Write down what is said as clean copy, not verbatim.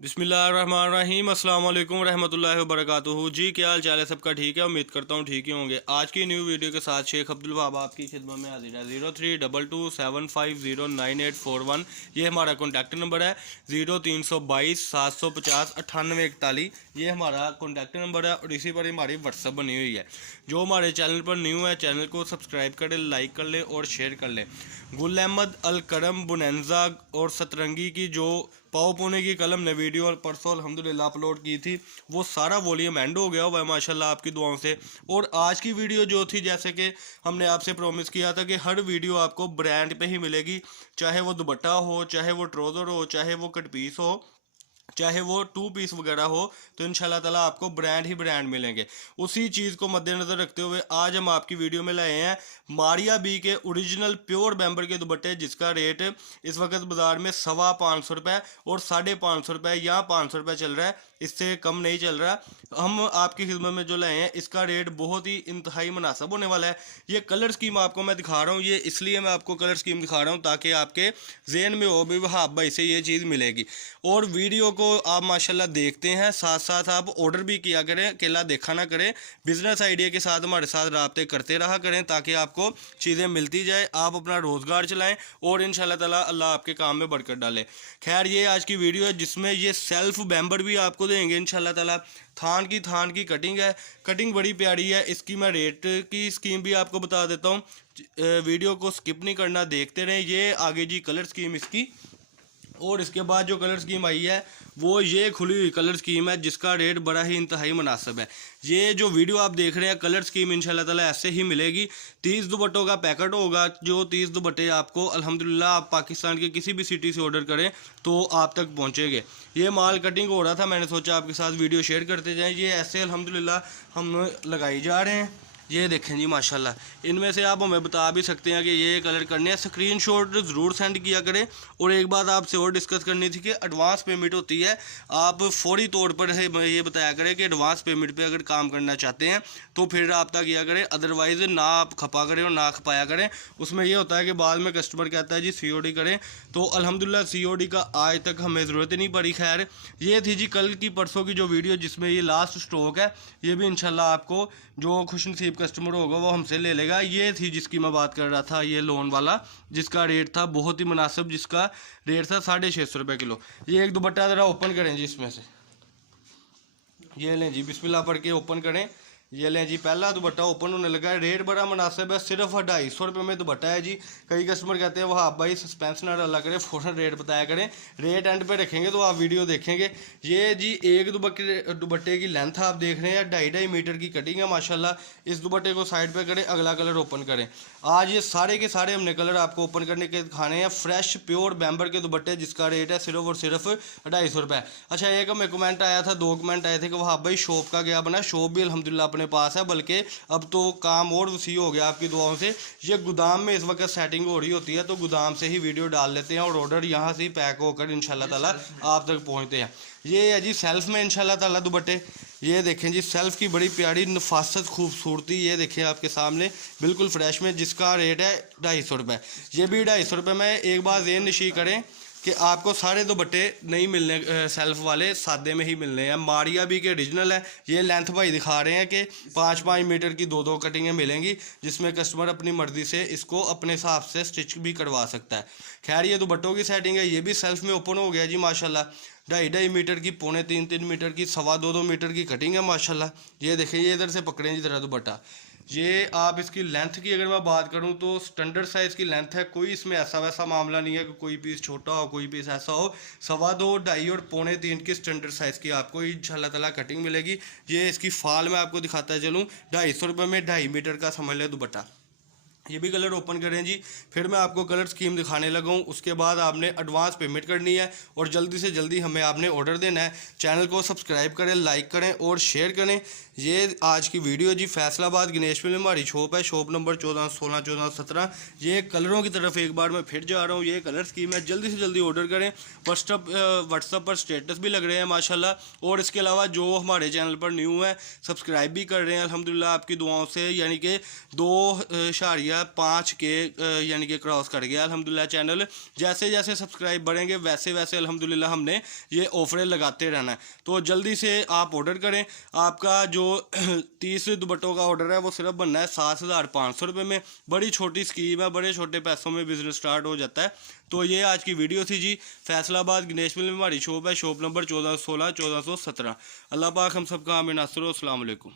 बिस्मिल्लाहिर्रहमानिर्रहीम अस्सलाम वालेकुम रहमतुल्लाहि व बरकातुहू। जी क्या हाल चाल है सबका? ठीक है, उम्मीद करता हूँ ठीक ही होंगे। आज की न्यू वीडियो के साथ शेख अब्दुल वहाब आपकी खिदमत में हाजिर है। 032275098841 ये हमारा कॉन्टैक्ट नंबर है। 0322750981 ये हमारा कॉन्टैक्ट नंबर है और इसी पर हमारी व्हाट्सअप बनी हुई है। जो हमारे चैनल पर न्यू है चैनल को सब्सक्राइब कर ले, लाइक कर ले और शेयर कर ले। गुल अहमद अल करम बुनैंजा और सतरंगी की जो पाव पुणे की कलम ने वीडियो परसों अल्हम्दुलिल्लाह अपलोड की थी, वो सारा वॉल्यूम एंड हो गया हुआ है माशाल्लाह आपकी दुआओं से। और आज की वीडियो जो थी, जैसे कि हमने आपसे प्रॉमिस किया था कि हर वीडियो आपको ब्रांड पे ही मिलेगी, चाहे वो दुपट्टा हो, चाहे वो ट्राउज़र हो, चाहे वो कट पीस हो, चाहे वो टू पीस वगैरह हो, तो इंशाल्लाह ताला आपको ब्रांड ही ब्रांड मिलेंगे। उसी चीज़ को मद्देनज़र रखते हुए आज हम आपकी वीडियो में लाए हैं मारिया बी के ओरिजिनल प्योर बैम्बर के दुपट्टे, जिसका रेट इस वक्त बाज़ार में 525 रुपये और 550 रुपये या 500 रुपये चल रहा है, इससे कम नहीं चल रहा। हम आपकी खिदमत में जो लाए हैं इसका रेट बहुत ही इंतहाई मुनासिब होने वाला है। ये कलर स्कीम आपको मैं दिखा रहा हूँ, ये इसलिए मैं आपको कलर स्कीम दिखा रहा हूँ ताकि आपके जहन में हो भी वहाब भाई से ये चीज़ मिलेगी। और वीडियो को आप माशाल्लाह देखते हैं, साथ साथ आप ऑर्डर भी किया करें, अकेला देखा ना करें। बिजनेस आइडिया के साथ हमारे साथ राब्ते करते रहा करें ताकि आपको चीज़ें मिलती जाए, आप अपना रोज़गार चलाएं और इंशाल्लाह ताला अल्लाह आपके काम में बरकत डाले। खैर, ये आज की वीडियो है जिसमें ये सेल्फ बैम्बर भी आपको देंगे इंशाल्लाह ताला। थान की कटिंग है, कटिंग बड़ी प्यारी है। इसकी मैं रेट की स्कीम भी आपको बता देता हूँ, वीडियो को स्किप नहीं करना, देखते रहें। ये आगे जी कलर स्कीम इसकी, और इसके बाद जो कलर स्कीम आई है वो ये खुली हुई कलर स्कीम है जिसका रेट बड़ा ही इंतहाई मुनासिब है। ये जो वीडियो आप देख रहे हैं कलर स्कीम इंशाल्लाह ताला ऐसे ही मिलेगी। 30 दुपट्टों का पैकेट होगा, जो 30 दुपट्टे आपको अल्हम्दुलिल्लाह आप पाकिस्तान के किसी भी सिटी से ऑर्डर करें तो आप तक पहुँचेंगे। ये माल कटिंग हो रहा था, मैंने सोचा आपके साथ वीडियो शेयर करते जाएँ। ये ऐसे अल्हम्दुलिल्लाह हम लगाई जा रहे हैं। ये देखें जी माशाल्लाह, इनमें से आप हमें बता भी सकते हैं कि ये कलर करने हैं। स्क्रीनशॉट ज़रूर सेंड किया करें। और एक बात आपसे और डिस्कस करनी थी कि एडवांस पेमेंट होती है, आप फौरी तौर पर ये बताया करें कि एडवांस पेमेंट पे अगर काम करना चाहते हैं तो फिर रब्ता किया करें, अदरवाइज़ ना आप खपा करें और ना खपाया करें। उसमें ये होता है कि बाद में कस्टमर कहता है जी COD करें, तो अल्हम्दुलिल्लाह COD का आज तक हमें ज़रूरत ही नहीं पड़ी। खैर, ये थी जी कल की परसों की जो वीडियो जिसमें ये लास्ट स्टॉक है। ये भी इंशाल्लाह आपको जो खुशनसीब कस्टमर होगा वो हमसे ले लेगा। ये थी जिसकी मैं बात कर रहा था, ये लोन वाला, जिसका रेट था बहुत ही मुनासिब, जिसका रेट था 650 रुपये किलो। ये एक दुपट्टा ज़रा ओपन करें जी, इसमें से ये लें जी, बिस्मिल्लाह पढ़ के ओपन करें। ये लें जी, पहला दुपट्टा ओपन होने लगा है। रेट बड़ा मुनासिब है, सिर्फ 250 रुपये में दुपट्टा है जी। कई कस्टमर कहते हैं वह आप भाई सस्पेंस ना डाला करें, फ़ौरन रेट बताया करें। रेट एंड पे रखेंगे तो आप वीडियो देखेंगे। ये जी एक दुपट्टे की लेंथ आप देख रहे हैं, 2.5 मीटर की कटिंग है माशाल्लाह। इस दुपट्टे को साइड पर करें, अगला कलर ओपन करें। आज ये सारे के सारे हमने कलर आपको ओपन करने के दिखाने हैं। फ्रेश प्योर बैम्बर के दुपट्टे जिसका रेट है सिर्फ और सिर्फ 250 रुपये। अच्छा, एक हमें कमेंट आया था, 2 कमेंट आए थे कि वह भाई शॉप का क्या बना। शॉप भी अल्हम्दुलिल्लाह अपने पास है, बल्कि अब तो काम और वसी हो गया आपकी दुआओं से। ये गोदाम में इस वक्त सेटिंग हो रही होती है, तो गोदाम से ही वीडियो डाल लेते हैं और ऑर्डर यहाँ से ही पैक होकर इंशाल्लाह ताला आप तक पहुँचते हैं। ये है जी सेल्फ में इंशाल्लाह ताला दुपट्टे। ये देखें जी, सेल्फ की बड़ी प्यारी नफासत खूबसूरती, ये देखें आपके सामने बिल्कुल फ्रेश में, जिसका रेट है 250 रुपये। ये भी 250 रुपये में। एक बार ज़हन नशी करें कि आपको सारे दुपट्टे नहीं मिलने, सेल्फ वाले सादे में ही मिलने हैं। मारिया भी के ओरिजिनल है। ये लेंथ भाई दिखा रहे हैं कि 5-5 मीटर की 2-2 कटिंगें मिलेंगी, जिसमें कस्टमर अपनी मर्ज़ी से इसको अपने हिसाब से स्टिच भी करवा सकता है। खैर, ये दुपट्टों की सेटिंग है। ये भी सेल्फ में ओपन हो गया जी माशाल्लाह। 2.5 मीटर की, 2.25-3 मीटर की, 2.25-2 मीटर की कटिंग है माशाल्लाह। ये देखें, ये इधर से पकड़ें जी ज़रा दुपट्टा। ये आप इसकी लेंथ की अगर मैं बात करूं तो स्टैंडर्ड साइज़ की लेंथ है, कोई इसमें ऐसा वैसा मामला नहीं है कि कोई पीस छोटा हो कोई पीस ऐसा हो। 2.25, 2.5 और 2.25-3 की स्टैंडर्ड साइज़ की आपको इंशाल्लाह ताला कटिंग मिलेगी। ये इसकी फाल मैं आपको दिखाता चलूँ, 250 रुपये में 2.5 मीटर का समझ लें दुपट्टा। ये भी कलर ओपन करें जी, फिर मैं आपको कलर स्कीम दिखाने लगा हूँ। उसके बाद आपने एडवांस पेमेंट करनी है और जल्दी से जल्दी हमें आपने ऑर्डर देना है। चैनल को सब्सक्राइब करें, लाइक करें और शेयर करें। ये आज की वीडियो जी फैसलाबाद गणेश में हमारी शॉप है, शॉप नंबर 14, 16, 14, 17। ये कलरों की तरफ एक बार मैं फिर जा रहा हूँ। ये कलर स्कीम है, जल्दी से जल्दी ऑर्डर करें। व्हाट्सअप पर स्टेटस भी लग रहे हैं माशाल्लाह। और इसके अलावा जो हमारे चैनल पर न्यू है, सब्सक्राइब भी कर रहे हैं अल्हम्दुलिल्लाह आपकी दुआओं से, यानी कि 2 हमारा 5 के यानी कि क्रॉस कर गया अल्हम्दुलिल्लाह चैनल। जैसे जैसे सब्सक्राइब बढ़ेंगे वैसे वैसे अल्हम्दुलिल्लाह हमने ये ऑफरें लगाते रहना है। तो जल्दी से आप ऑर्डर करें। आपका जो 30 दुपट्टों का ऑर्डर है वो सिर्फ बनना है 7,500 रुपये में। बड़ी छोटी स्कीम है, बड़े छोटे पैसों में बिज़नेस स्टार्ट हो जाता है। तो ये आज की वीडियो थी जी। फैसलाबाद गणेश मिल में हमारी शॉप है, शॉप नंबर 1416 1417। अल्लाह पाक हम सबका आमीन नासिर। अस्सलाम वालेकुम।